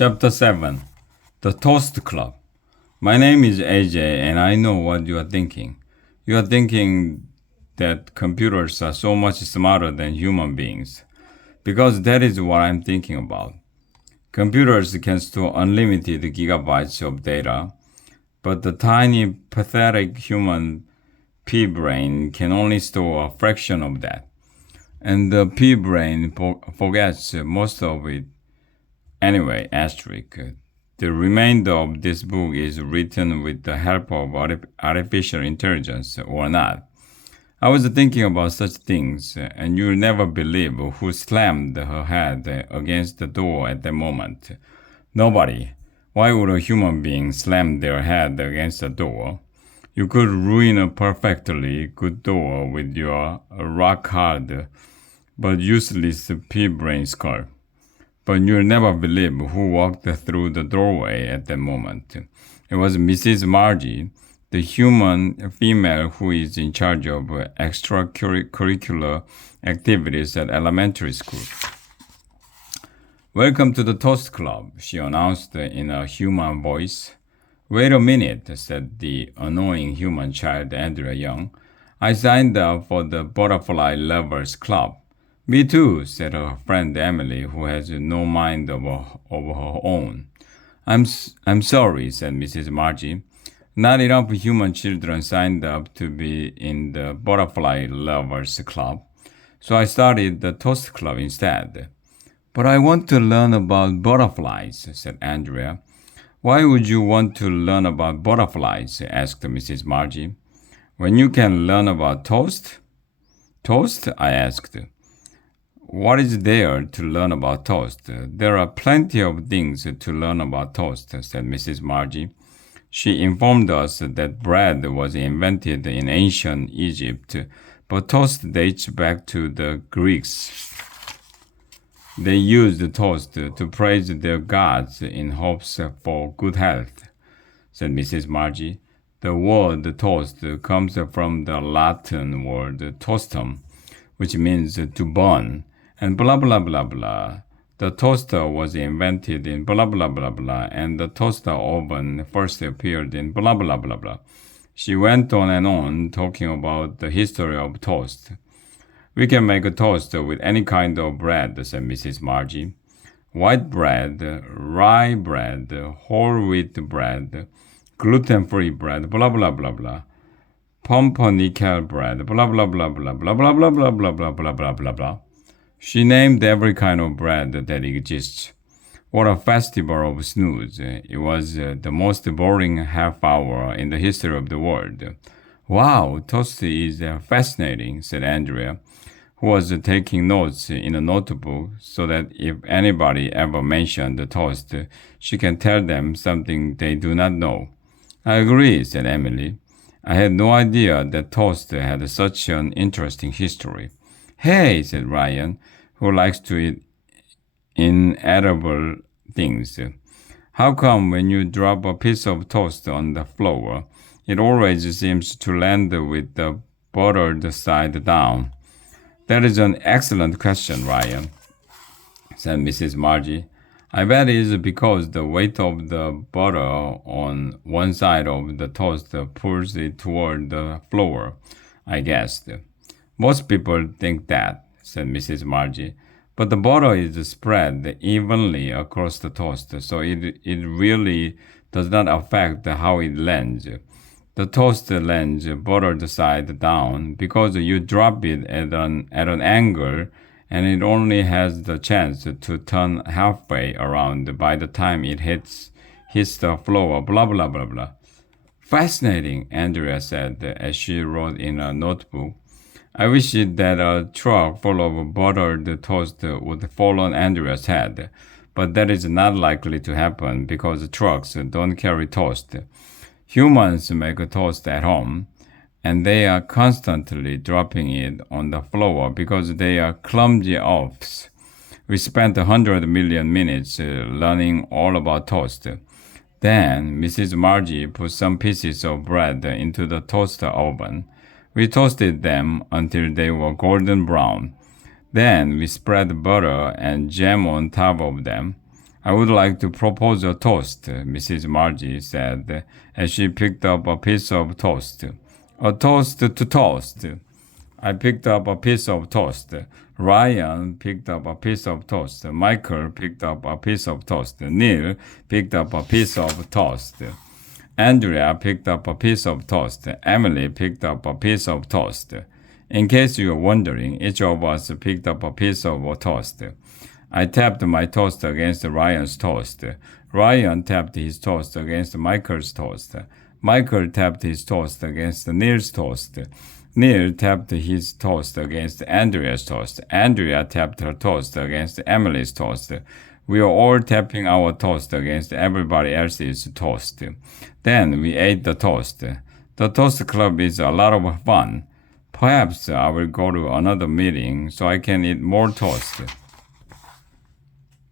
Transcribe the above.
Chapter 7 The Toast Club. My name is AJ, and I know what you are thinking. You are thinking that computers are so much smarter than human beings. Because that is what I'm thinking about. Computers can store unlimited gigabytes of data, but the tiny, pathetic human pea brain can only store a fraction of that. And the pea brain forgets most of it anyway. Asterisk. The remainder of this book is written with the help of artificial intelligence or not. I was thinking about such things, and you'll never believe who slammed her head against the door at that moment. Nobody. Why would a human being slam their head against a door? You could ruin a perfectly good door with your rock-hard but useless pea-brain skull. But you'll never believe who walked through the doorway at that moment. It was Mrs. Margie, the human female who is in charge of extracurricular activities at elementary school. Welcome to the Toast Club, she announced in a human voice. Wait a minute, said the annoying human child Andrea Young. I signed up for the Butterfly Lovers Club. Me too, said her friend Emily, who has no mind of her own. I'm sorry, said Mrs. Margie. Not enough human children signed up to be in the Butterfly Lovers Club, so I started the Toast Club instead. But I want to learn about butterflies, said Andrea. Why would you want to learn about butterflies? Asked Mrs. Margie. When you can learn about toast? Toast? I asked. What is there to learn about toast? There are plenty of things to learn about toast, said Mrs. Margie. She informed us that bread was invented in ancient Egypt, but toast dates back to the Greeks. They used toast to praise their gods in hopes for good health, said Mrs. Margie. The word toast comes from the Latin word toastum, which means to burn, and blah blah blah blah. The toaster was invented in blah blah blah blah, and the toaster oven first appeared in blah blah blah blah. She went on and on, talking about the history of toast. We can make a toast with any kind of bread, said Mrs. Margie. White bread, rye bread, whole wheat bread, gluten-free bread, blah blah blah blah. Pumpernickel bread, blah blah blah blah blah blah blah blah blah blah blah blah blah blah. She named every kind of bread that exists. What a festival of snooze. It was the most boring half hour in the history of the world. Wow, toast is fascinating, said Andrea, who was taking notes in a notebook so that if anybody ever mentioned the toast, she can tell them something they do not know. I agree, said Emily. I had no idea that toast had such an interesting history. Hey, said Ryan, who likes to eat inedible things. How come when you drop a piece of toast on the floor, it always seems to land with the buttered side down? That is an excellent question, Ryan, said Mrs. Margie. I bet it is because the weight of the butter on one side of the toast pulls it toward the floor, I guessed. Most people think that, said Mrs. Margie, but the butter is spread evenly across the toast, so it really does not affect how it lands. The toast lands buttered side down because you drop it at an angle, and it only has the chance to turn halfway around by the time it hits the floor, blah blah blah blah. Fascinating, Andrea said as she wrote in a notebook. I wish that a truck full of buttered toast would fall on Andrea's head, but that is not likely to happen because trucks don't carry toast. Humans make a toast at home, and they are constantly dropping it on the floor because they are clumsy oafs. We spent 100 million minutes learning all about toast. Then Mrs. Margie put some pieces of bread into the toaster oven. We toasted them until they were golden brown. Then we spread butter and jam on top of them. I would like to propose a toast, Mrs. Margie said as she picked up a piece of toast. A toast to toast. I picked up a piece of toast. Ryan picked up a piece of toast. Michael picked up a piece of toast. Neil picked up a piece of toast. Andrea picked up a piece of toast. Emily picked up a piece of toast. In case you're wondering, each of us picked up a piece of toast. I tapped my toast against Ryan's toast. Ryan tapped his toast against Michael's toast. Michael tapped his toast against Neil's toast. Neil tapped his toast against Andrea's toast. Andrea tapped her toast against Emily's toast. We are all tapping our toast against everybody else's toast. Then we ate the toast. The toast club is a lot of fun. Perhaps I will go to another meeting so I can eat more toast.